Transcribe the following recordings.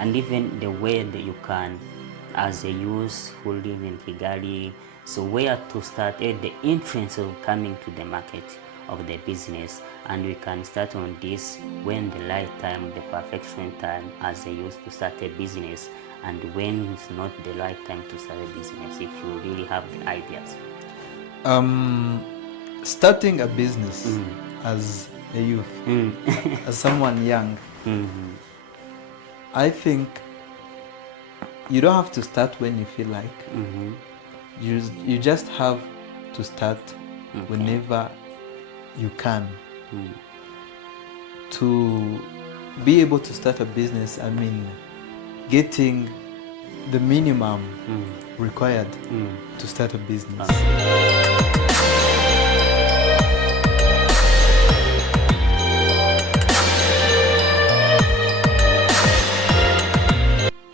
and even the way that you can, as a youth who live in Kigali, so where to start at the entrance of coming to the market of the business, and we can start on this when the right time, the perfection time as a youth to start a business, and when it's not the right time to start a business if you really have the ideas. Starting a business as a youth, as someone young, I think you don't have to start when you feel like. You just have to start whenever you can. To be able to start a business, I mean, getting the minimum required to start a business.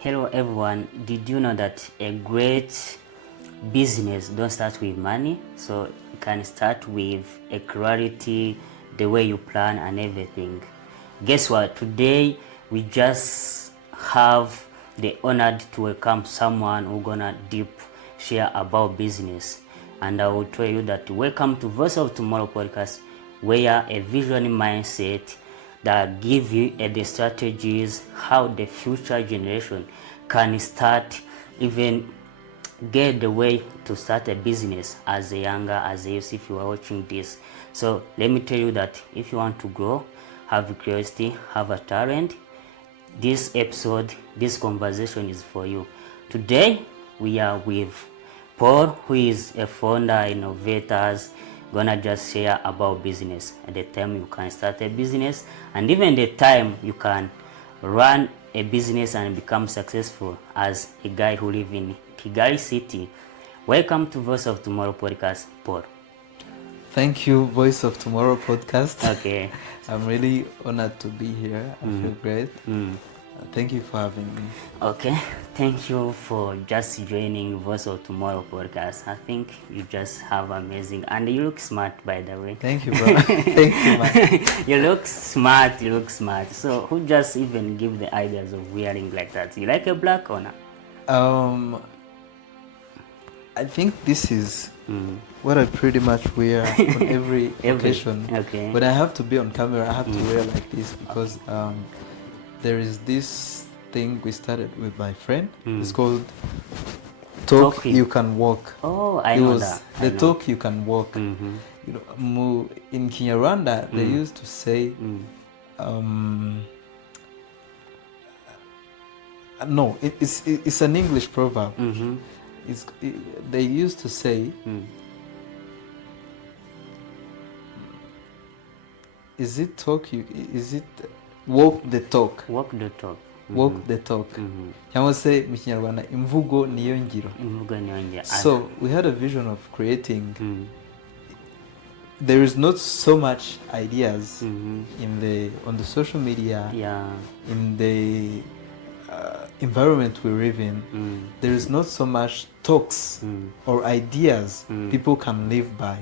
Hello everyone, did you know that a great business don't start with money? So you can start with a clarity, the way you plan and everything. Guess what? Today we just have the honor to welcome someone who's gonna deep share about business. And I will tell you that welcome to Voice of Tomorrow podcast, where a vision mindset that give you the strategies how the future generation can start, even get the way to start a business as a younger, as a youth, if you are watching this. So let me tell you that if you want to grow, have curiosity, have a talent, this episode, this conversation is for you. Today we are with Paul, who is a founder, innovators, gonna just share about business, at the time you can start a business, and even the time you can run a business and become successful as a guy who live in Kigali city. Welcome to Voice of Tomorrow podcast, Paul. Thank you, Voice of Tomorrow podcast. Okay. I'm really honored to be here. I feel great. Thank you for having me. Okay, thank you for just joining Voice of Tomorrow podcast. I think you just have amazing, and you look smart, by the way. Thank you, bro. Thank you, man. You look smart. So who just even give the ideas of wearing like that? You like a black or not? I think this is what I pretty much wear on every occasion. Okay. When I have to be on camera, I have to wear like this because there is this thing we started with my friend. It's called Talk Talking. You Can Walk. Oh, I know that. The Talk You Can Walk. You know, in Rwanda, they used to say, no, it's an English proverb. They used to say, is it talk you? Is it walk the talk? Walk the talk. Walk the talk. Cyangwa se mu Kinyarwanda imvugo niyo ngiro. So we had a vision of creating. There is not so much ideas on the social media, in the environment we live in. There is not so much talks or ideas people can live by.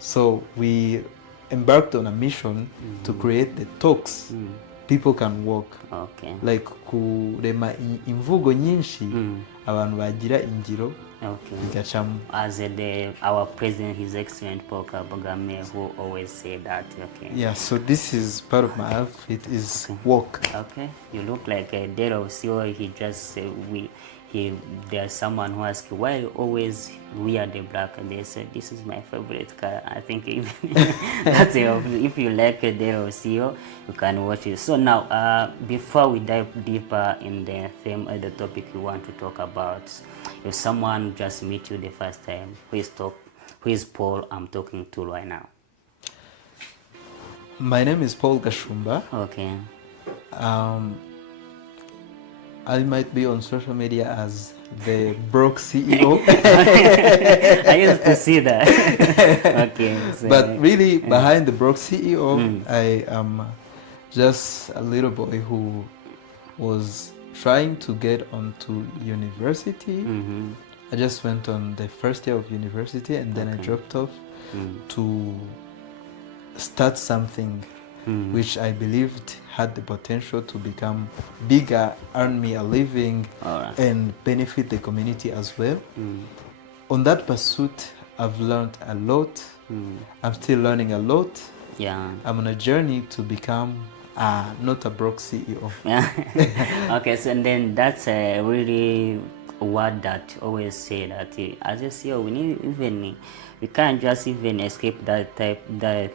So we embarked on a mission to create the talks people can walk. Okay. Like kurema imvugo nyinshi abantu bagira ingiro. Okay. As our president, His Excellency Paul Gashumba, who always say that. Okay. Yeah, so this is part of my outfit is walk. Okay. You look like a dead of CEO. He just there's someone who asks why you always wear the black, and they said this is my favorite color. I think that's if you like a dead of CEO, you can watch it. So now, before we dive deeper in the theme of the topic we want to talk about, if someone just meet you the first time, who is Paul I'm talking to right now? My name is Paul Gashumba. Okay. I might be on social media as the broke CEO. I used to see that. Okay. So but really, behind the broke CEO, I am just a little boy who was trying to get onto university. I just went on the first year of university and then I dropped off to start something. which I believed had the potential to become bigger, earn me a living, and benefit the community as well. On that pursuit, I've learned a lot. I'm still learning a lot. I'm on a journey to become not a broke CEO. Okay, so and then that's a really word that always say that as a CEO, we can't just even escape that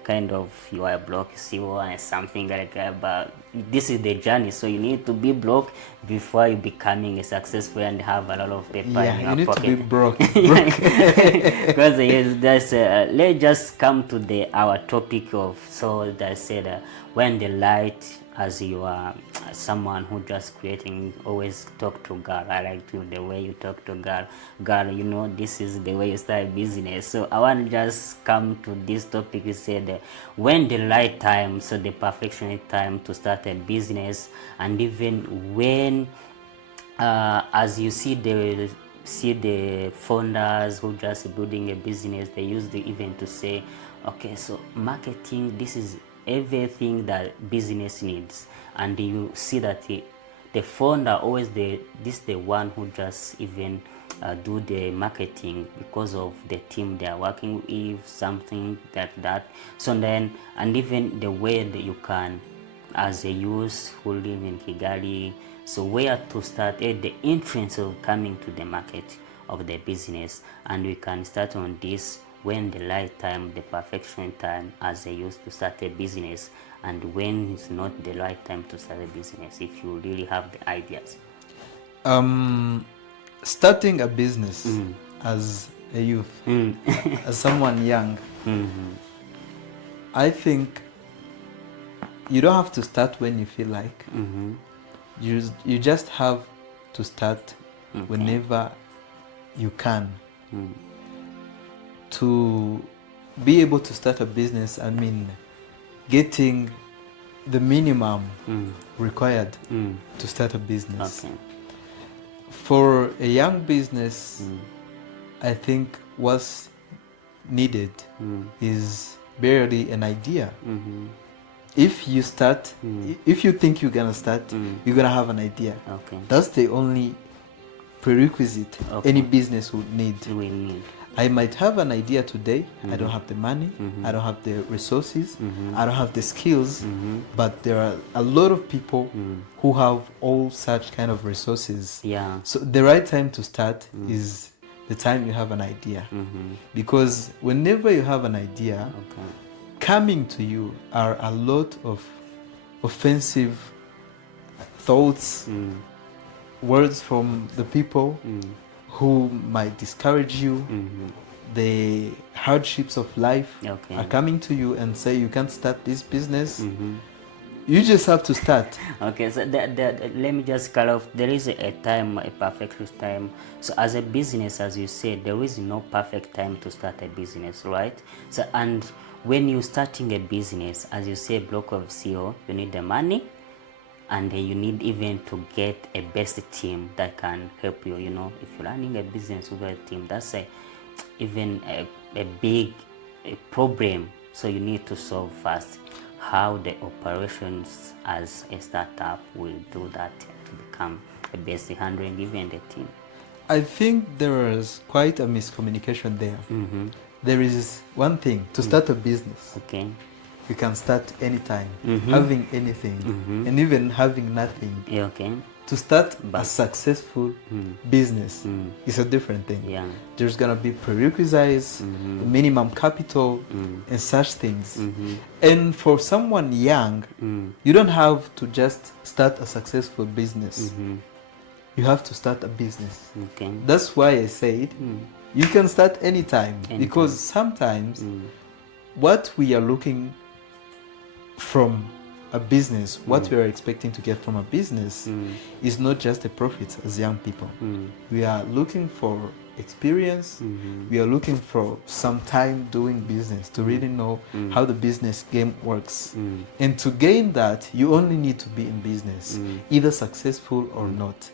kind of you are a broke CEO and something like that. But this is the journey, so you need to be broke before you becoming a successful and have a lot of paper in your you need pocket. to be broke. Because let's just come to our topic of, so that said when the light, as you are someone who just creating, always talk to God. I like the way you talk to God. God, this is the way you start business. So I want to just come to this topic. You said when the right time, so the perfection time to start a business, and even when as you see the founders who just building a business, they use the event to say, okay, so marketing, this is everything that business needs. And you see that the founder always the one who just even do the marketing because of the team they are working with, something like that. So then, and even the way that you can, as a youth who live in Kigali, so where to start at the entrance of coming to the market of the business. And we can start on this, when the right time, the perfection time as a youth to start a business, and when it's not the right time to start a business, if you really have the ideas. Starting a business as a youth, as someone young, I think you don't have to start when you feel like. You just have to start whenever you can. To be able to start a business, I mean, getting the minimum required to start a business. For a young business, I think what's needed is barely an idea. If you start, if you think you're gonna start, you're gonna have an idea. That's the only prerequisite any business would need. I might have an idea today. I don't have the money, I don't have the resources, I don't have the skills, but there are a lot of people who have all such kind of resources. So the right time to start is the time you have an idea. Because whenever you have an idea, coming to you are a lot of offensive thoughts, words from the people who might discourage you. The hardships of life are coming to you and say you can't start this business. You just have to start. Okay, so let me just cut off. There is a time, a perfect time. So as a business, as you said, there is no perfect time to start a business, right? So, and when you're starting a business, as you say, block of CEO, you need the money, and you need even to get a best team that can help you. If you're running a business with a team, that's even a big problem. So you need to solve first how the operations as a startup will do that to become a best handling even the team. I think there is quite a miscommunication there. There is one thing to start a business. You can start anytime, having anything, and even having nothing. To start a successful business is a different thing. There's gonna be prerequisites, minimum capital, and such things. And for someone young, you don't have to just start a successful business. You have to start a business. That's why I said you can start anytime. Because sometimes what we are looking from a business, what we are expecting to get from a business is not just the profits as young people. We are looking for experience, we are looking for some time doing business to really know how the business game works. And to gain that, you only need to be in business, either successful or not.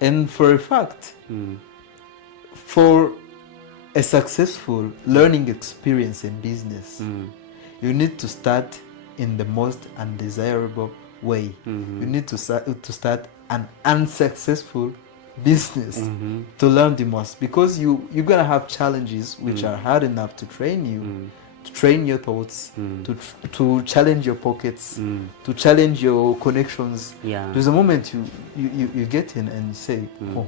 And for a fact, for a successful learning experience in business, you need to start in the most undesirable way. You need to start an unsuccessful business to learn the most, because you're gonna have challenges which are hard enough to train you, to train your thoughts, to challenge your pockets, to challenge your connections. There's a moment you get in and you say, oh,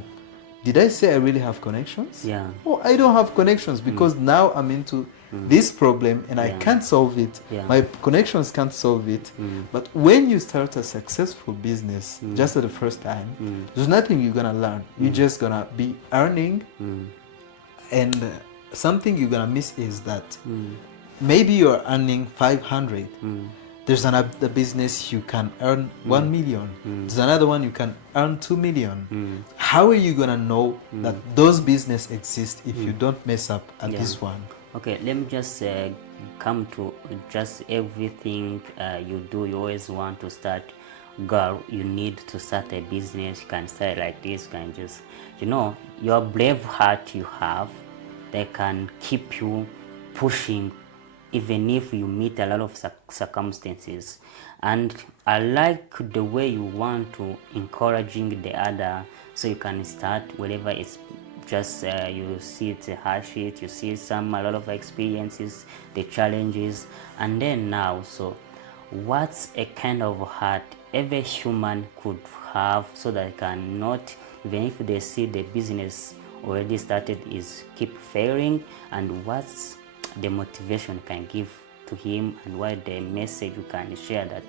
did I say I really have connections? Oh, I don't have connections, because now I'm into this problem and I can't solve it. My connections can't solve it. But when you start a successful business just at the first time, there's nothing you're gonna learn. You're just gonna be earning, and something you're gonna miss is that maybe you're earning 500. There's another business you can earn 1 million. There's another one you can earn 2 million. How are you gonna know that those business exist if you don't mess up at this one? Okay, let me just come to just everything you do. You always want to start, girl, you need to start a business. You can start like this, you can just, your brave heart you have, they can keep you pushing even if you meet a lot of circumstances. And I like the way you want to encouraging the other, so you can start wherever it's just you see it's a hardship, you see a lot of experiences, the challenges, and then now, so what's a kind of heart every human could have, so that they can not, even if they see the business already started is keep failing, and what's the motivation you can give to him, and what the message you can share that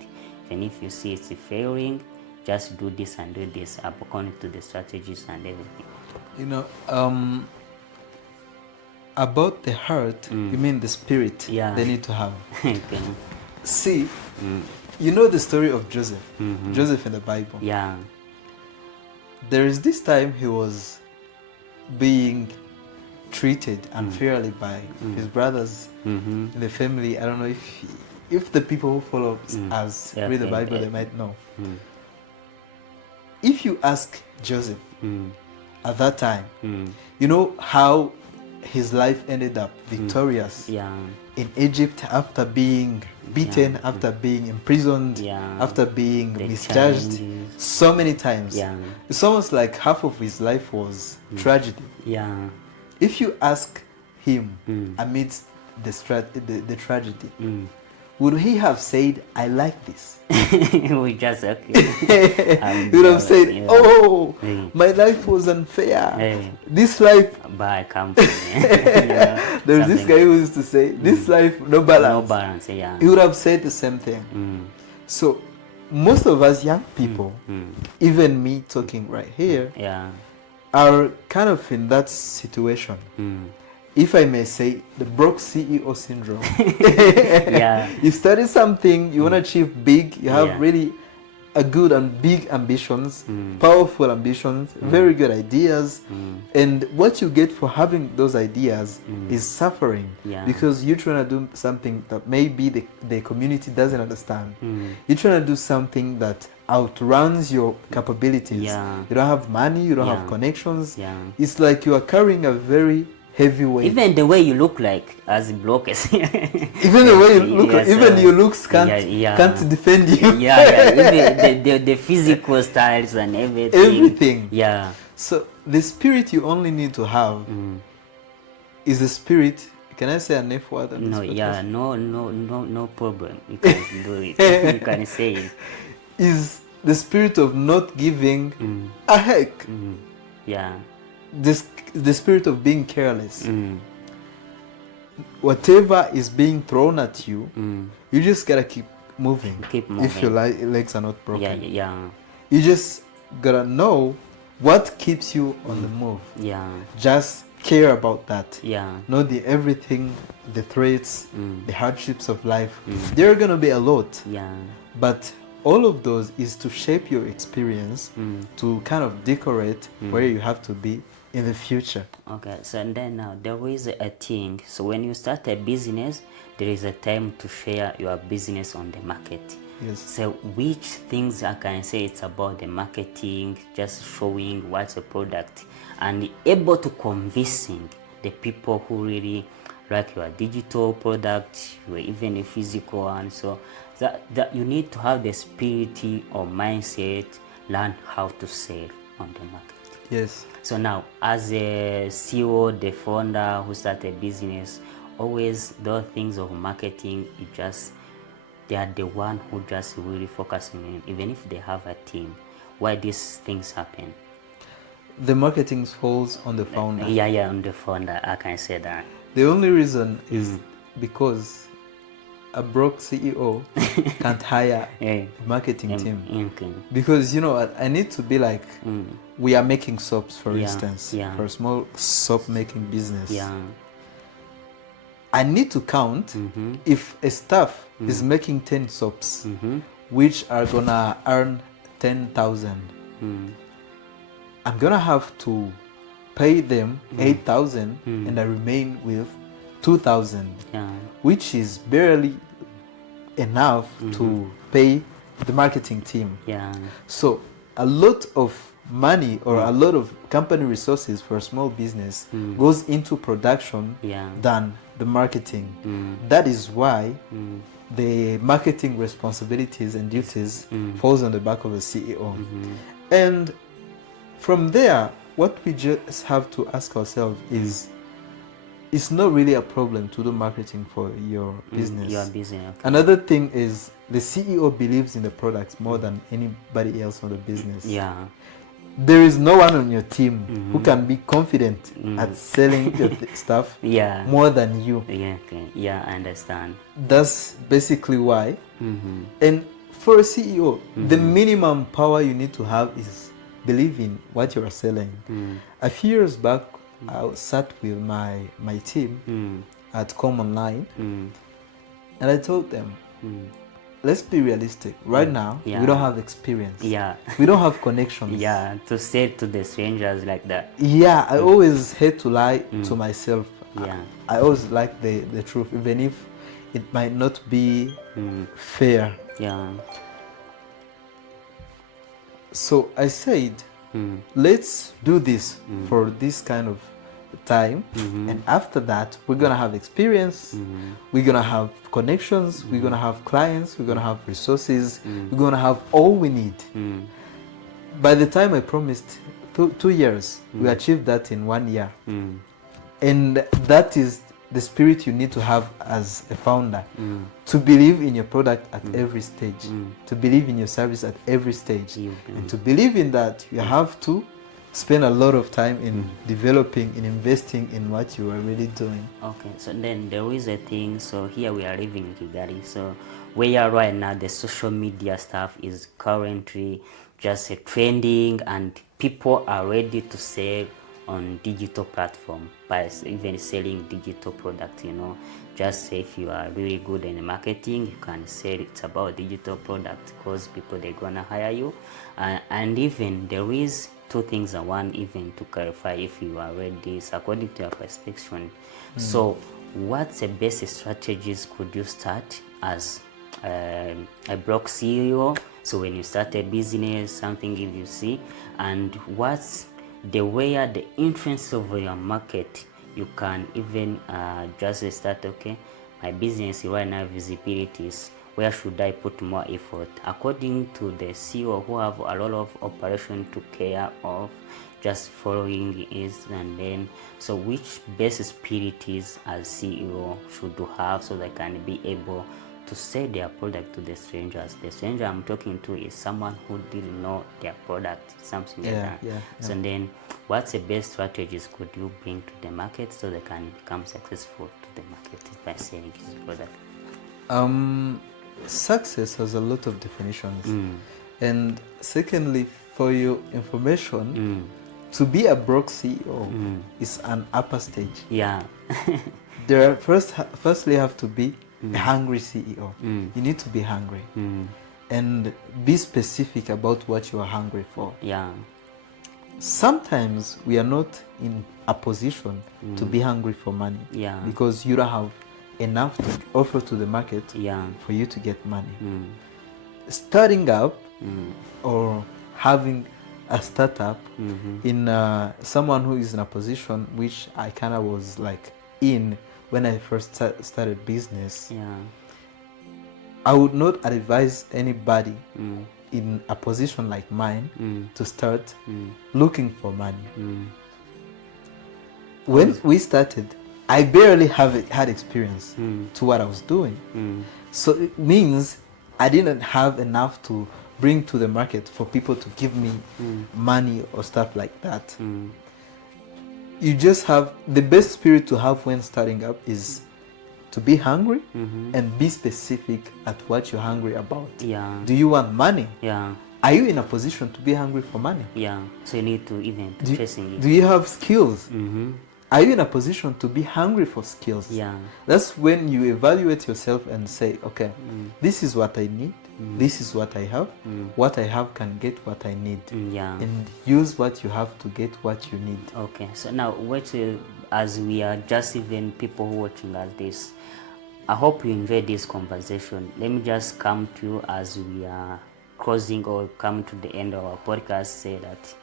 even if you see it's failing, just do this and do this according to the strategies and everything. About the heart, you mean the spirit they need to have. Okay. See, you know the story of Joseph, Joseph in the Bible. There is this time he was being treated unfairly by his brothers in the family. I don't know if the people who follow us read the Bible, they might know. If you ask Joseph at that time, you know how his life ended up victorious in Egypt after being beaten, after being imprisoned, after being mischarged so many times. It's almost like half of his life was tragedy. If you ask him amidst the tragedy, would he have said, I like this? We just, okay. He would have said, oh, my life was unfair. This life... By company. There's this guy who used to say, this life, no balance. No balance, He would have said the same thing. So, most of us young people, even me talking right here, are kind of in that situation. If I may say, the broke CEO syndrome. You study something, you want to achieve big, you have really a good and big ambitions, powerful ambitions, very good ideas, and what you get for having those ideas is suffering, because you're trying to do something that maybe the community doesn't understand. You're trying to do something that outruns your capabilities. You don't have money, you don't have connections. It's like you are carrying a very heavy weight. Even the way you look like as blockers. Even the way you look, even your looks can't defend you. Even the physical styles and everything. So the spirit you only need to have is the spirit. Can I say an F word? No problem. You can do it. You can say it. Is the spirit of not giving a heck. The spirit of being careless. Whatever is being thrown at you, you just gotta keep moving. If your legs are not broken. You just gotta know what keeps you on the move. Just care about that. Know everything, the threats, the hardships of life. There are gonna be a lot. But all of those is to shape your experience, to kind of decorate where you have to be in the future. Okay, so and then now there is a thing. So when you start a business, there is a time to share your business on the market. So which things I can say it's about the marketing, just showing what's the product, and able to convincing the people who really like your digital product, or even a physical one. So that you need to have the spirit or mindset, learn how to sell on the market. Yes. So now, as a CEO, the founder who started a business, always those things of marketing, they are the one who just really focus on it, even if they have a team. Why these things happen? The marketing falls on the founder. Yeah, on the founder. I can say that. The only reason is because a broke CEO can't hire a marketing team. Because, I need to be like, we are making soaps, for instance, for a small soap making business. Yeah. I need to count if a staff is making 10 soaps, which are gonna earn 10,000. I'm gonna have to pay them 8,000 and I remain with 2,000, which is barely enough to pay the marketing team. So a lot of money or a lot of company resources for a small business goes into production than the marketing. That is why the marketing responsibilities and duties falls on the back of the CEO. And from there, what we just have to ask ourselves is, it's not really a problem to do marketing for your business. Your business. Okay. Another thing is the CEO believes in the products more than anybody else on the business. There is no one on your team who can be confident at selling your stuff more than you. I understand. That's basically why. And for a CEO, the minimum power you need to have is believe in what you are selling. A few years back, I sat with my team at Com Online, and I told them, let's be realistic. Right now, we don't have experience. We don't have connections. To say to the strangers like that. I always hate to lie to myself. I always like the truth, even if it might not be fair. So I said, let's do this for this kind of time, and after that we're gonna have experience, we're gonna have connections, we're gonna have clients, we're gonna have resources, we're gonna have all we need. By the time I promised 2 years, we achieved that in 1 year. And that is the spirit you need to have as a founder, to believe in your product at every stage, to believe in your service at every stage, and to believe in that you have to spend a lot of time in developing, in investing in what you are really doing. Okay, so then there is a thing. So here we are living in Kigali. So where you are right now, the social media stuff is currently just trending, and people are ready to sell on digital platform by even selling digital product. Just say if you are really good in marketing, you can sell it about digital product, because people, they're gonna hire you. And even there is two things I want even to clarify if you are ready. So according to your perspective, so what's the best strategies could you start as a broke CEO? So when you start a business, something if you see, and what's the way at the entrance of your market, you can even just start, okay, my business right now, visibilities, where should I put more effort? According to the CEO who have a lot of operation to care of, just following is, and then, so which best spirit is as CEO should you have so they can be able to sell their product to the strangers? The stranger I'm talking to is someone who didn't know their product, something like that. So then, what's the best strategies could you bring to the market so they can become successful to the market by selling his product? Success has a lot of definitions. And secondly, for your information, to be a broke CEO is an upper stage. There are firstly have to be a hungry CEO. You need to be hungry and be specific about what you are hungry for. Sometimes we are not in a position to be hungry for money because you don't have enough to offer to the market for you to get money. Starting up or having a startup in someone who is in a position which I kind of was like in when I first started business, Yeah. I would not advise anybody in a position like mine to start looking for money. When we started, I barely had experience to what I was doing. So it means I didn't have enough to bring to the market for people to give me money or stuff like that. You just have the best spirit to have when starting up is to be hungry and be specific at what you're hungry about. Yeah. Do you want money? Yeah. Are you in a position to be hungry for money? Yeah. So you need to even chasing it. Do you have skills? Are you in a position to be hungry for skills? Yeah. That's when you evaluate yourself and say, okay, this is what I need. This is what I have. What I have can get what I need. Yeah. And use what you have to get what you need. Okay. So now, as we are just even people who watching us this, I hope you enjoyed this conversation. Let me just come to you as we are closing or come to the end of our podcast. Say that.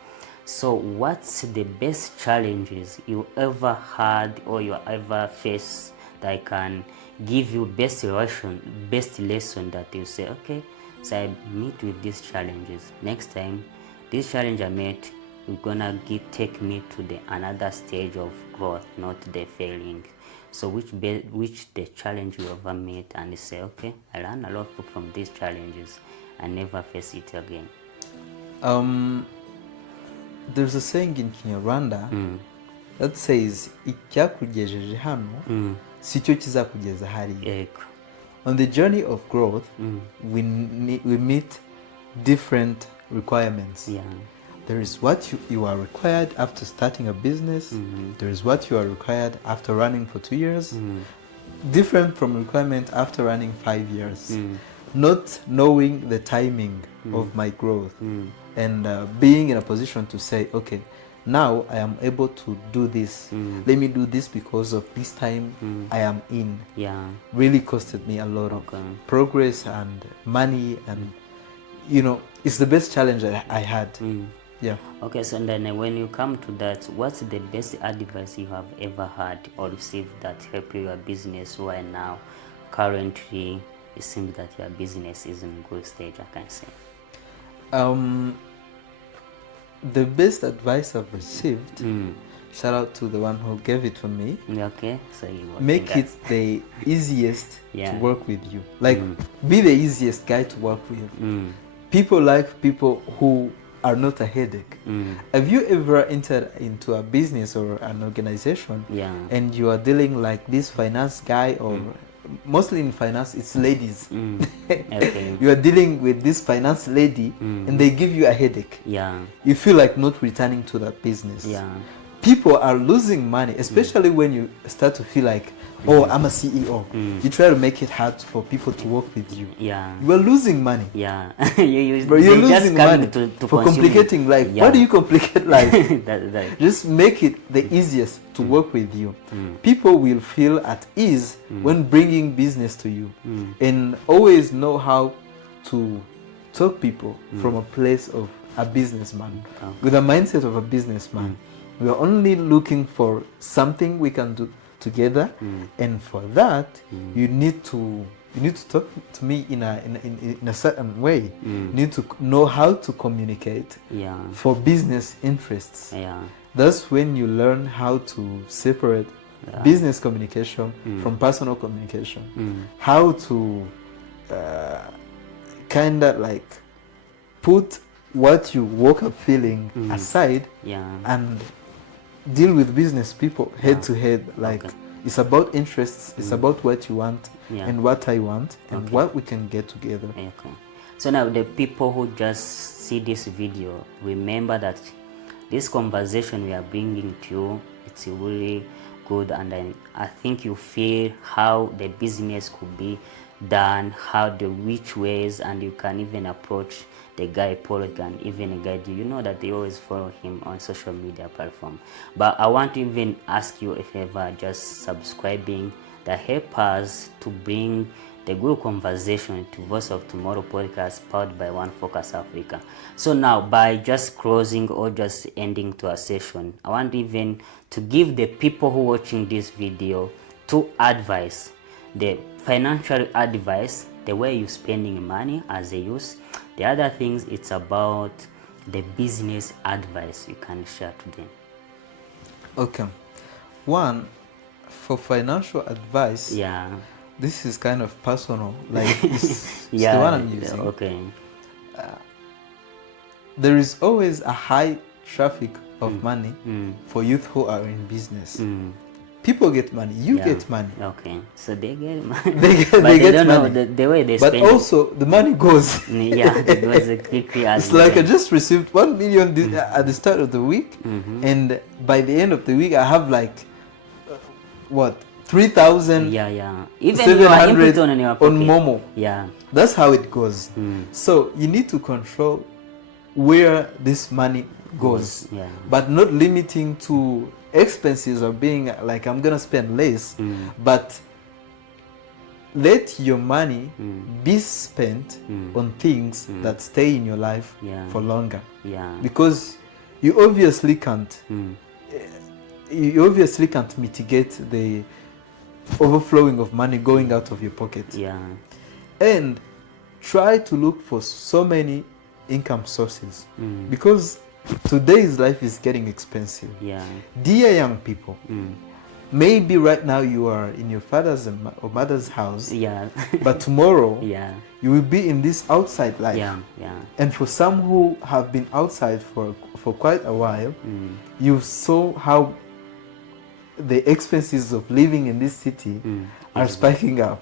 So, what's the best challenges you ever had or you ever faced that can give you best lesson that you say, okay, so I meet with these challenges. Next time, this challenge I met, we're gonna take me to another stage of growth, not the failing. So which the challenge you ever met and you say, okay, I learned a lot from these challenges. I never face it again. There's a saying in Rwanda that says, icyakugejeje hano sicyo kizakugeza hariya. On the journey of growth, we meet different requirements. Yeah. There is what you are required after starting a business. There is what you are required after running for 2 years. Different from requirement after running 5 years. Not knowing the timing of my growth and being in a position to say, okay, now I am able to do this. Let me do this because of this time I am in. Yeah. Really costed me a lot of progress and money, and it's the best challenge that I had. Yeah. Okay, so then when you come to that, what's the best advice you have ever had or received that help your business right now? Currently, it seems that your business is in a good stage, I can say. The best advice I've received, shout out to the one who gave it to me. Okay, so make it the easiest to work with you. Like, be the easiest guy to work with. People like people who are not a headache. Have you ever entered into a business or an organization and you are dealing like this finance guy, or mostly in finance it's ladies. Okay. You are dealing with this finance lady and they give you a headache. You feel like not returning to that business. People are losing money, especially when you start to feel like, oh, I'm a CEO. You try to make it hard for people to work with you. You are losing money. You're losing money for complicating life. Why do you complicate life? Just make it the easiest to work with you. People will feel at ease when bringing business to you, and always know how to talk people from a place of a businessman, with a mindset of a businessman. We are only looking for something we can do together, and for that you need to talk to me in a certain way. You need to know how to communicate for business interests. That's when you learn how to separate business communication from personal communication. How to kind of like put what you woke up feeling aside and deal with business people head to head. Like, it's about interests, it's about what you want and what I want and what we can get together. So now the people who just see this video, remember that this conversation we are bringing to you, it's really good, and I think you feel how the business could be done, which ways, and you can even approach the guy Paul can even guide you. You know that they always follow him on social media platform. But I want to even ask you if ever just subscribing that help us to bring the good conversation to Voice of Tomorrow podcast powered by ONEFOCUS Africa. So now, by just closing or just ending to a session, I want even to give the people who watching this video two advice: the financial advice, the way you're spending money as a youth. The other things, it's about the business advice you can share to them. Okay. One, for financial advice, this is kind of personal, like it's the one I'm using. Okay. There is always a high traffic of money for youth who are in business. People get money, you get money. Okay, so they get money. they don't money. know the way they spend it. But also, the money goes. It goes quickly. It's like I just received 1 million at the start of the week, and by the end of the week, I have like, what, 3,000? Even your input on your pocket. On Momo. That's how it goes. So you need to control where this money goes, but not limiting to expenses or being like, I'm gonna spend less, but let your money be spent on things that stay in your life for longer. Because you obviously can't mitigate the overflowing of money going out of your pocket. And try to look for so many income sources, because today's life is getting expensive. Dear young people, maybe right now you are in your father's or mother's house, but tomorrow you will be in this outside life. And for some who have been outside for quite a while, you saw how the expenses of living in this city are spiking up.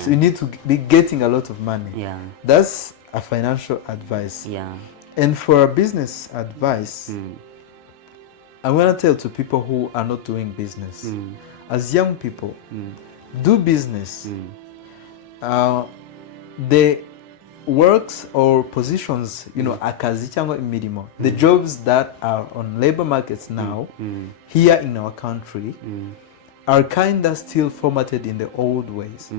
So you need to be getting a lot of money. That's a financial advice. And for a business advice, I'm going to tell to people who are not doing business, as young people, do business. The works or positions, akazi cyangwa imirimo, the jobs that are on labor markets now, here in our country, are kind of still formatted in the old ways,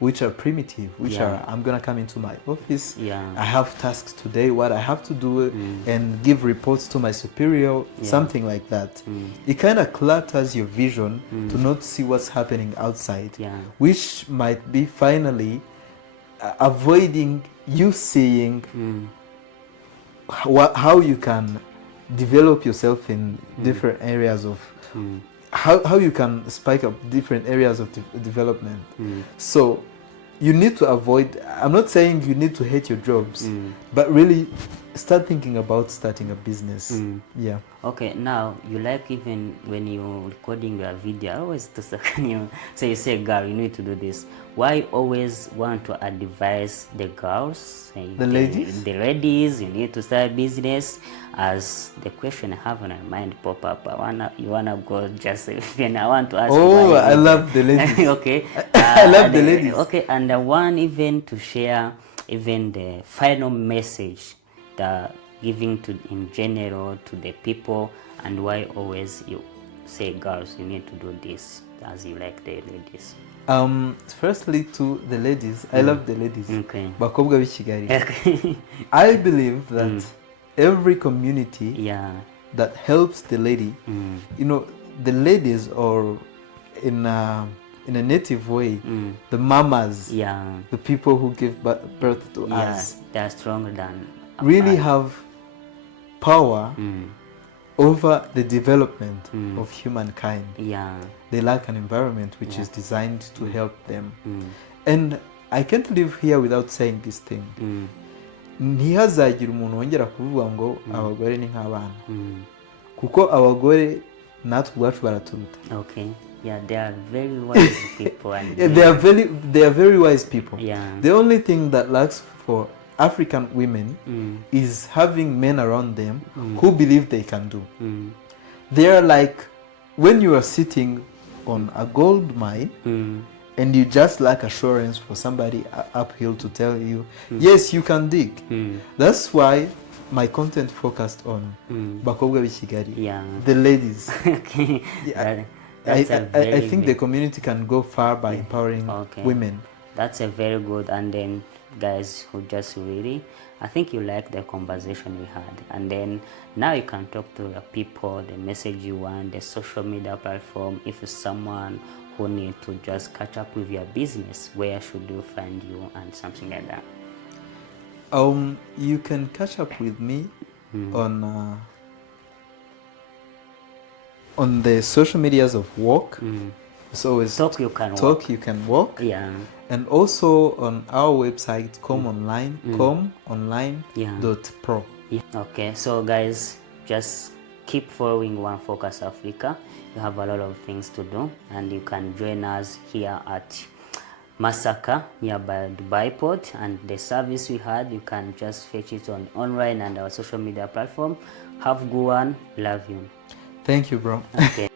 which are primitive, which are, I'm going to come into my office, I have tasks today, what I have to do, and give reports to my superior, something like that. It kind of clutters your vision to not see what's happening outside, which might be finally avoiding you seeing how you can develop yourself in different areas of how you can spike up different areas of development. So you need to avoid, I'm not saying you need to hate your jobs, but really start thinking about starting a business. Okay, now you like, even when you're recording your video, I always you say, girl, you need to do this. Why always want to advise the girls, the ladies, you need to start a business? As the question I have on my mind pop up, you wanna go just even I want to ask. Oh, I love the ladies. Okay, I love the ladies. Okay, and I want even to share even the final message that giving to in general to the people, and why always you say, girls, you need to do this as you like the ladies. Firstly, to the ladies, I love the ladies. Bakobwa b'Kigali. Okay. I believe that every community that helps the lady, the ladies, or in a native way, the mamas, the people who give birth to us, they are stronger than really have power over the development of humankind. They lack an environment which is designed to help them. And I can't live here without saying this thing. Ntihazagira umuntu wongera kuvuga ngo abagore ni nk'abana, kuko abagore natwe ubwacu baraturuta. They are very wise people. And they are very wise people. The only thing that lacks for African women is having men around them who believe they can do. They are like when you are sitting on a gold mine and you just lack assurance for somebody uphill to tell you, yes, you can dig. That's why my content focused on Bakobwa b'Kigali, the ladies. I think the community can go far by empowering women. That's a very good. And then guys who just really, I think you like the conversation we had, and then now you can talk to the people, the message you want, the social media platform. If someone who need to just catch up with your business, where should you find you and something like that? You can catch up with me on the social medias of work. So it's Talk You Can Walk. Yeah. And also on our website, comeonline.pro. Yeah. Okay, so guys, just keep following ONEFOCUS Africa. You have a lot of things to do, and you can join us here at Masaka nearby Dubai Port, and the service we had, you can just fetch it on online and our social media platform. Have a good one. Love you. Thank you, bro. Okay.